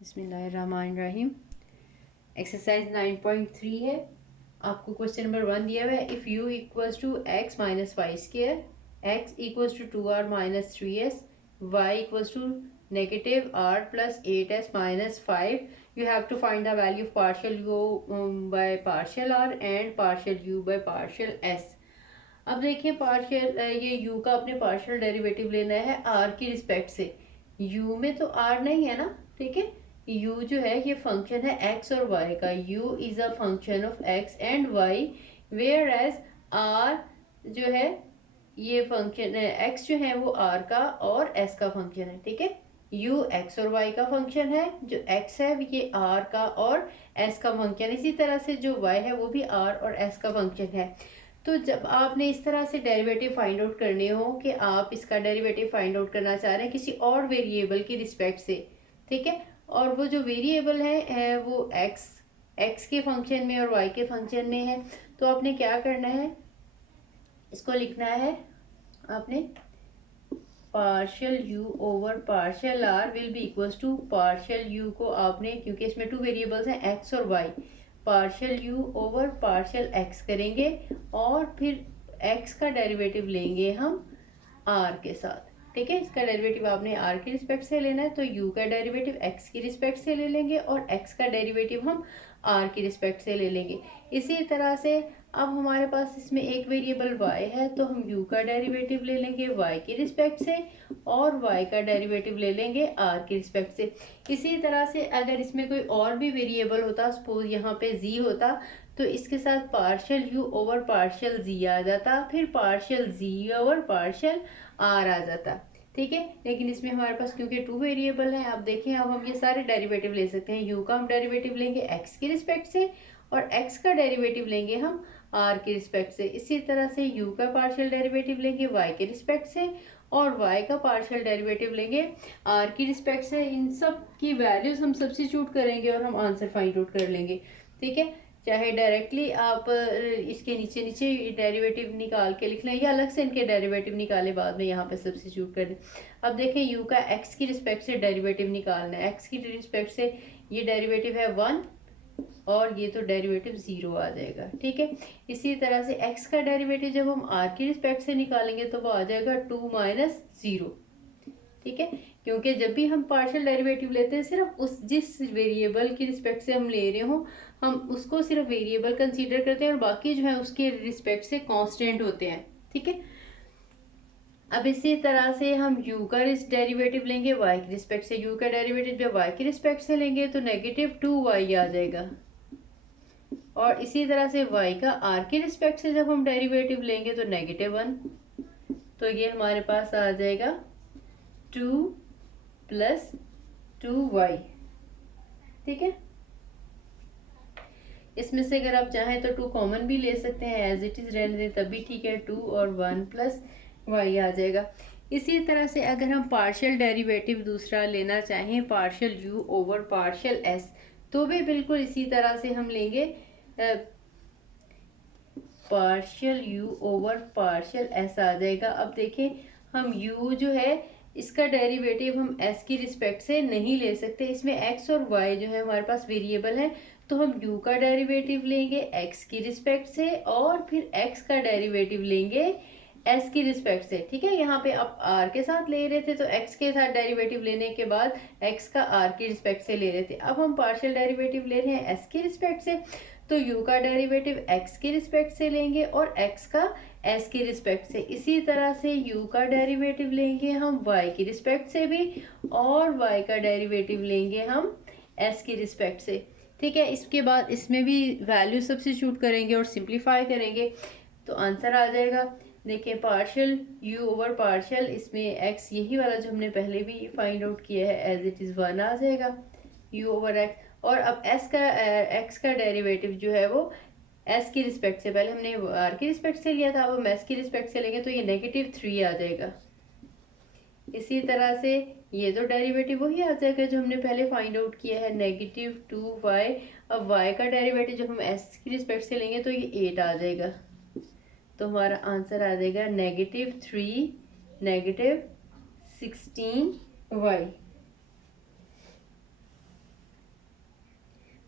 बिस्मिल्लाहिर्रहमानिर्रहीम। एक्सरसाइज 9.3 है। आपको क्वेश्चन नंबर 1 दिया हुआ है। If you equals to x minus y square, x equals to 2r minus 3s, y equals to negative r plus 8s minus 5, you have to find the value of partial u by partial r and partial u by partial s। अब देखिए partial ये u का अपने partial derivative लेना है r की respect से। u में तो r नहीं है ना, ठीक है। u जो है ये फंक्शन है x और y का। u is a function of x and y, whereas r जो है ये फंक्शन है, x जो है वो r का और s का फंक्शन है, ठीक है। u x और y का फंक्शन है, जो x है ये r का और s का फंक्शन। इसी तरह से जो y है वो भी r और s का फंक्शन है। तो जब आपने इस तरह से डेरिवेटिव फाइंड आउट करने हो कि आप इसका डेरिवेटिव फाइंड आउट करना चाह रहे हैं किसी और वेरिएबल की रिस्पेक्ट से, ठीक है, और वो जो वेरिएबल है वो एक्स के फंक्शन में और वाई के फंक्शन में है, तो आपने क्या करना है, इसको लिखना है आपने partial u over partial r will be equals to partial u को आपने, क्योंकि इसमें 2 वेरिएबल्स हैं एक्स और y, partial u over partial x करेंगे और फिर एक्स का डेरिवेटिव लेंगे हम आर के साथ, ठीक है। इसका डेरिवेटिव आपने आर की रिस्पेक्ट से लेना है, तो यू का डेरिवेटिव एक्स की रिस्पेक्ट से ले लेंगे और एक्स का डेरिवेटिव हम आर की रिस्पेक्ट से ले लेंगे। इसी तरह से अब हमारे पास इसमें एक वेरिएबल y है, तो हम u का डेरिवेटिव ले लेंगे y की रिस्पेक्ट से और y का डेरिवेटिव ले लेंगे r की रिस्पेक्ट से। इसी तरह से अगर इसमें कोई और भी वेरिएबल होता, सपोज यहाँ पे z होता, तो इसके साथ partial u over partial z आ जाता, फिर partial z over partial r आ जाता, ठीक है। लेकिन इसमें हमारे पास क्योंकि 2 वेरिएबल हैं, आप देखें अब हम ये सारे डेरिवेटिव ले सकते हैं। u का हम डेरिवेटिव लेंगे x की रिस्पेक्ट से और x का डेरिवेटिव लेंगे हम r की रिस्पेक्ट से। इसी तरह से u का पार्शियल डेरिवेटिव लेंगे y के रिस्पेक्ट से और y का पार्शियल डेरिवेटिव लेंगे r की रिस्पेक्ट से। इन सब की वैल्यूज हम सब्स्टिट्यूट करेंगे और हम आंसर फाइंड आउट कर लेंगे, ठीक है। चाहे डायरेक्टली आप इसके नीचे नीचे डेरिवेटिव निकाल के लिख लें या अलग से इनके डेरिवेटिव निकाले बाद में यहाँ पे सब्स्टिट्यूट कर दें। अब देखें u का x की रिस्पेक्ट से डेरिवेटिव निकालना है। x की रिस्पेक्ट से ये डेरिवेटिव है 1 और ये तो डेरिवेटिव 0 आ जाएगा, ठीक है। इसी तरह से x का डेरिवेटिव जब हम r की रिस्पेक्ट से निकालेंगे तो वो आ जाएगा 2 माइनस 0, ठीक है। क्योंकि जब भी हम पार्शियल डेरिवेटिव लेते हैं सिर्फ उस जिस वेरिएबल की रिस्पेक्ट से हम ले रहे हो हम उसको सिर्फ वेरिएबल कंसीडर करते हैं और बाकी जो है उसके रिस्पेक्ट से कांस्टेंट होते हैं, ठीक है। अब इसी तरह से हम u का डेरिवेटिव लेंगे y की रिस्पेक्ट से। u का डेरिवेटिव जब y की रिस्पेक्ट से लेंगे तो नेगेटिव 2y आ जाएगा और इसी तरह से y का r की रिस्पेक्ट से जब हम डेरिवेटिव लेंगे तो नेगेटिव 1, तो ये हमारे पास आ जाएगा 2 प्लस 2y, ठीक है। इसमें से अगर आप चाहें तो 2 कॉमन भी ले सकते हैं, एज इट इज रहने दें तब भी ठीक है। 2 और 1 प्लस y आ जाएगा। इसी तरह से अगर हम पार्शियल डेरिवेटिव दूसरा लेना चाहें, partial u over partial s, तो भी बिल्कुल इसी तरह से हम लेंगे partial u over partial s आ जाएगा। अब देखें हम u जो है इसका डेरिवेटिव हम s की रिस्पेक्ट से नहीं ले सकते, इसमें x और y जो है हमारे पास वेरिएबल है, तो हम u का डेरिवेटिव लेंगे x की रिस्पेक्ट से और फिर x का डेरिवेटिव लेंगे s की रिस्पेक्ट से, ठीक है। यहाँ पे आप r के साथ ले रहे थे तो x के साथ डेरिवेटिव लेने के बाद x का r की रिस्पेक्ट से ले रहे थे। अब हम पार्शियल डेरिवेटिव ले रहे हैं s की रिस्पेक्ट से, तो u का डेरिवेटिव x की रिस्पेक्ट से लेंगे और x का s की रिस्पेक्ट से। इसी तरह से u का डेरिवेटिव लेंगे हम y की रिस्पेक्ट से भी और y का डेरिवेटिव लेंगे हम s की रिस्पेक्ट से, ठीक है। इसके बाद इसमें भी वैल्यू सब्स्टिट्यूट करेंगे और सिंप्लीफाई करेंगे तो आंसर आ जाएगा। देखिए पार्शियल u ओवर पार्शियल, इसमें x यही वाला जो हमने पहले भी फाइंड आउट किया है एज इट इज़ 1 आ जाएगा u ओवर x। और अब x का डेरिवेटिव जो है वो s की रिस्पेक्ट से, पहले हमने r की रिस्पेक्ट से लिया था, अब हम s की रिस्पेक्ट से लेंगे तो ये नेगेटिव 3 आ जाएगा। इसी तरह से ये तो डेरिवेटिव वही आ जाएगा जो हमने पहले फाइंड आउट किया है, नेगेटिव 2y। अब y का डेरिवेटिव जब हम s की रिस्पेक्ट से लेंगे तो ये 8 आ जाएगा, तो हमारा आंसर आ जाएगा नेगेटिव 3 नेगेटिव 16y।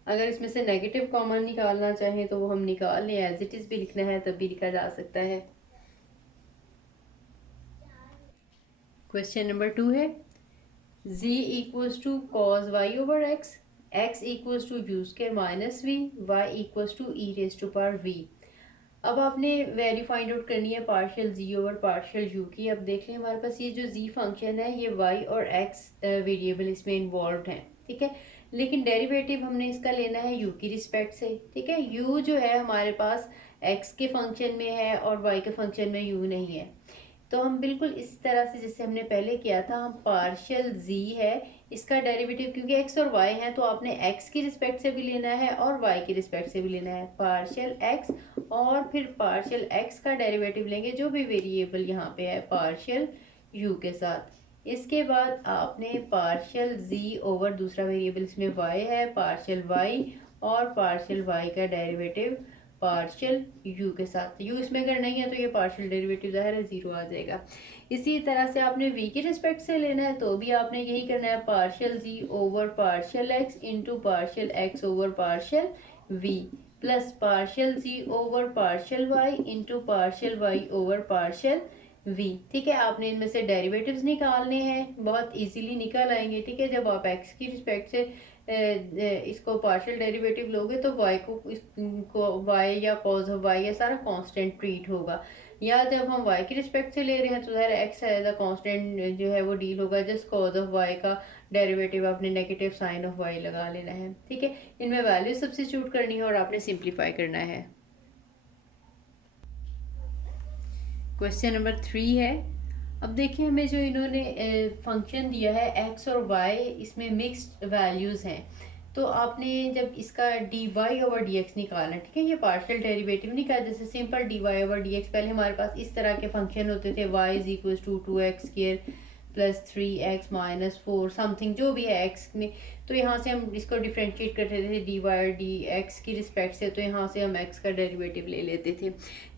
अगर इसमें से नेगेटिव कॉमन निकालना चाहें तो वो हम निकाल लें, एज इट इज़ भी लिखना है तब भी लिखा जा सकता है। क्वेश्चन नंबर 2 है z equals to cos y over x, x equals to u square minus v, y equals to e raise to power v. अब आपने वैल्यू फाइंड आउट करनी है partial z over partial u की। अब देख लें हमारे पास ये जो z फंक्शन है ये y और x वेरिएबल इसमें इन्वॉल्व हैं, ठीक है। लेकिन डेरिवेटिव हमने इसका लेना है u की रिस्पेक्ट से, ठीक है। u जो है हमारे पास x के फंक्शन में है और y के फंक्शन में u नहीं है। तो हम बिल्कुल इस तरह से जैसे हमने पहले किया था, हम पार्शियल z है इसका डेरिवेटिव, क्योंकि x और y है तो आपने x की रिस्पेक्ट से भी लेना है और y की रिस्पेक्ट से भी लेना है। पार्शियल x और फिर पार्शियल x का डेरिवेटिव लेंगे जो भी वेरिएबल यहाँ पे है पार्शियल u के साथ। इसके बाद आपने पार्शियल z ओवर दूसरा वेरिएबल इसमें y है, पार्शियल y और पार्शियल y का डेरिवेटिव पार्शियल u के साथ। u इसमें अगर नहीं है तो ये पार्शियल डेरिवेटिव ज़ाहिर है ज़ीरो आ जाएगा। इसी तरह से आपने v की रिस्पेक्ट से लेना है तो भी आपने यही करना है, partial z over partial x into partial x over partial v plus partial z over partial y into partial y over partial v, ठीक है। आपने इनमें से डेरिवेटिव्स निकालने हैं, बहुत इजीली निकल आएंगे, ठीक है। जब आप x की रिस्पेक्ट से इसको पार्शियल डेरिवेटिव लोगे तो y को y या कॉज ऑफ y ये सारा कांस्टेंट ट्रीट होगा, या जब हम y की रिस्पेक्ट से ले रहे हैं तो ज़ाहिर x एज अ कांस्टेंट जो है वो डील होगा। जस्ट कॉज ऑफ y का डेरिवेटिव आपने नेगेटिव साइन ऑफ y लगा लेना है, ठीक है। इनमें वैल्यू सब्स्टिट्यूट करनी है और आपने सिंप्लीफाई करना है। क्वेश्चन नंबर 3 है, अब देखिए हमें जो इन्होंने फंक्शन दिया है x और y इसमें मिक्स्ड वैल्यूज़ हैं, तो आपने जब इसका dy ओवर dx निकालना है, ठीक है। ये पार्शियल डेरिवेटिव नहीं कहा, जैसे सिंपल dy ओवर dx पहले हमारे पास इस तरह के फंक्शन होते थे, y is equal to 2x square plus 3x minus 4 something जो भी है x में, तो यहाँ से हम इसको डिफ्रेंशिएट करते थे dy और dx की रिस्पेक्ट से, तो यहाँ से हम x का डेरिवेटिव ले लेते थे।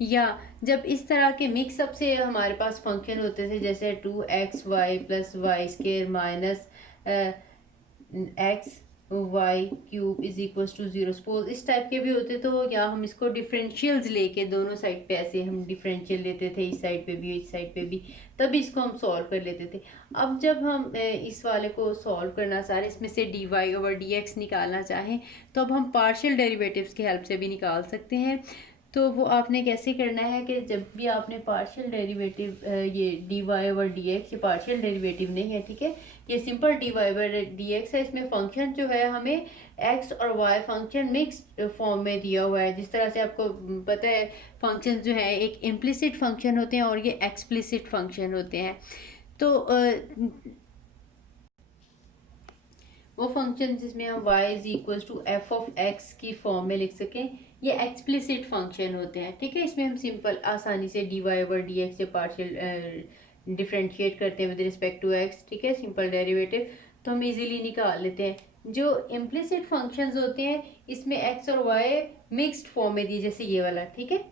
या जब इस तरह के मिक्सअप से हमारे पास फंक्शन होते थे जैसे 2xy plus y square minus x y cube is equal to 0, suppose इस टाइप के भी होते तो या हम इसको डिफरेंशियल्स लेके दोनों साइड पे ऐसे हम डिफरेंशियल लेते थे, इस साइड पे भी इस साइड पे भी, तब इसको हम सॉल्व कर लेते थे। अब जब हम इस वाले को सॉल्व करना चाह रहे, इसमें से d y over d x निकालना चाहें तो अब हम पार्शियल डेरिवेटिव्स की हेल्प से भी निकाल सकते हैं। तो वो आपने कैसे करना है कि जब भी आपने पार्शियल डेरिवेटिव ये d y over d x, ये पार्शियल डेरिवेटिव नहीं है, ठीक है, ये simple d y over d x है। इसमें फंक्शन जो है हमें एक्स और वाई फंक्शन मिक्स्ड फॉर्म में दिया हुआ है। जिस तरह से आपको पता है फंक्शन जो है एक इम्प्लिसिट फंक्शन होते हैं और ये एक्सप्लिसिट फंक्शन होते हैं। तो वो फंक्शन जिसमें हम y is equal to f of x की फॉर्म में लिख सकें, ये एक्सप्लिसिट फंक्शन होते हैं, ठीक है। इसमें हम सिंपल आसानी से d y over d x से पार्शियल डिफ्रेंशिएट करते हैं विद रिस्पेक्ट टू एक्स, ठीक है, सिंपल डेरिवेटिव, तो हम इजीली निकाल लेते हैं। जो इम्प्लिसिट फंक्शंस होते हैं इसमें एक्स और वाई मिक्स्ड फॉर्म में दिए, जैसे ये वाला, ठीक है,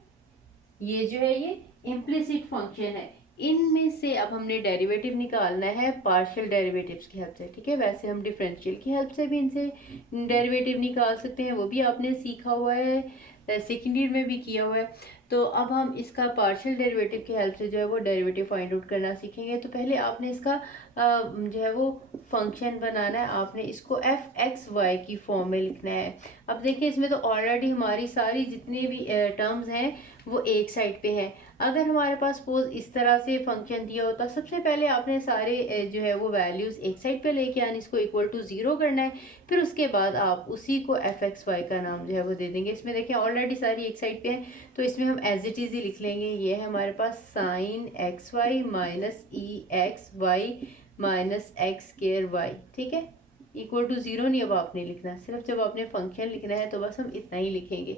ये जो है ये इम्प्लिसिट फंक्शन है। इनमें से अब हमने डेरिवेटिव निकालना है पार्शियल डेरिवेटिव्स की हेल्प से, ठीक है। वैसे हम डिफरेंशियल की हेल्प से भी इनसे डेरिवेटिव निकाल सकते हैं, वो भी आपने सीखा हुआ है, सेकेंड ईयर में भी किया हुआ है। तो अब हम इसका पार्शियल डेरिवेटिव की हेल्प से जो है वो डेरिवेटिव फाइंड आउट करना सीखेंगे। तो पहले आपने इसका जो है वो फंक्शन बनाना है, आपने इसको एफ एक्स वाई की फॉर्म में लिखना है। अब देखिए इसमें तो ऑलरेडी हमारी सारी जितने भी टर्म्स हैं वो एक साइड पे है। अगर हमारे पास सपोज इस तरह से फंक्शन दिया होता, सबसे पहले आपने सारे जो है वो वैल्यूज़ एक साइड पे लेके आने, इसको इक्वल टू 0 करना है, फिर उसके बाद आप उसी को एफ एक्स वाई का नाम जो है वो दे देंगे। इसमें देखिए ऑलरेडी सारी एक साइड पे हैं तो इसमें हम एज इट इज़ ही लिख लेंगे, ये है हमारे पास sine X Y minus E X Y minus X square Y, ठीक है, इक्वल टू 0 नहीं अब आपने लिखना, सिर्फ जब आपने फंक्शन लिखना है तो बस हम इतना ही लिखेंगे।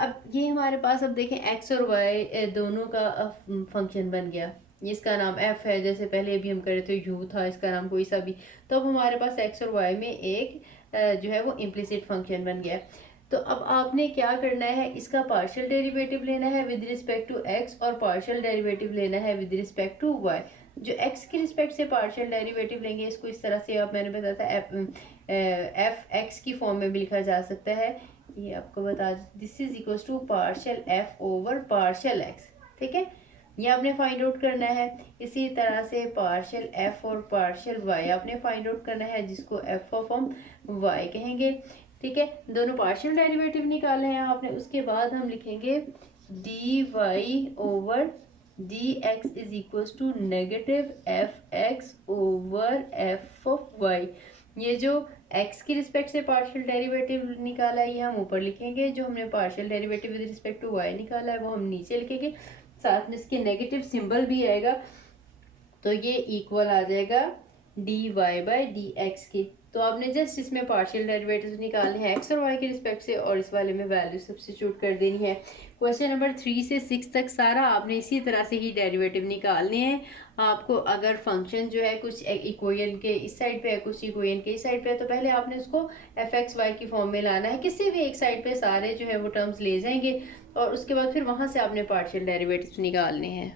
अब ये हमारे पास, अब देखें एक्स और वाई दोनों का फंक्शन बन गया, इसका नाम एफ है, जैसे पहले भी हम कर रहे थे यू था, इसका नाम कोई सा भी, तो अब हमारे पास एक्स और वाई में एक जो है वो इम्प्लिसिट फंक्शन बन गया। तो अब आपने क्या करना है, इसका पार्शियल डेरिवेटिव लेना है विद रिस्पेक्ट टू एक्स और पार्शियल डेरिवेटिव लेना है विद रिस्पेक्ट टू वाई। जो एक्स के रिस्पेक्ट से पार्शियल डेरिवेटिव लेंगे, इसको इस तरह से आप, मैंने बताया था एफ एक्स की फॉर्म में भी लिखा जा सकता है। ये आपको बता, this is equals to partial f over partial x, ठीक है, ये आपने फाइंड आउट करना है। इसी तरह से पार्शियल एफ और पार्शियल वाई आपने फाइंड आउट करना है, जिसको एफ ऑफ हम वाई कहेंगे, ठीक है। दोनों पार्शियल डेरिवेटिव निकाले हैं आपने, उसके बाद हम लिखेंगे d y over d x is equals to negative f x over f of y. ये जो x की रिस्पेक्ट से पार्शियल डेरिवेटिव निकाला है ये हम ऊपर लिखेंगे, जो हमने partial derivative with respect to y निकाला है वो हम नीचे लिखेंगे, साथ में इसके नेगेटिव सिंबल भी आएगा, तो ये इक्वल आ जाएगा d y by d x के। तो आपने जस्ट इसमें पार्शियल डेरिवेटिव निकालने हैं एक्स और वाई के रिस्पेक्ट से, और इस वाले में वैल्यू सब्स्टिट्यूट कर देनी है। क्वेश्चन नंबर 3 से 6 तक सारा आपने इसी तरह से ही डेरिवेटिव निकालने हैं। आपको अगर फंक्शन जो है कुछ इक्वेशन के इस साइड पे है, कुछ इक्वेशन के इस साइड पे है, तो पहले आपने उसको एफ एक्स वाई की फॉर्म में लाना है, किसी भी एक साइड पे सारे जो है वो टर्म्स ले जाएंगे, और उसके बाद फिर वहाँ से आपने पार्शियल डेरिवेटिव निकालने हैं।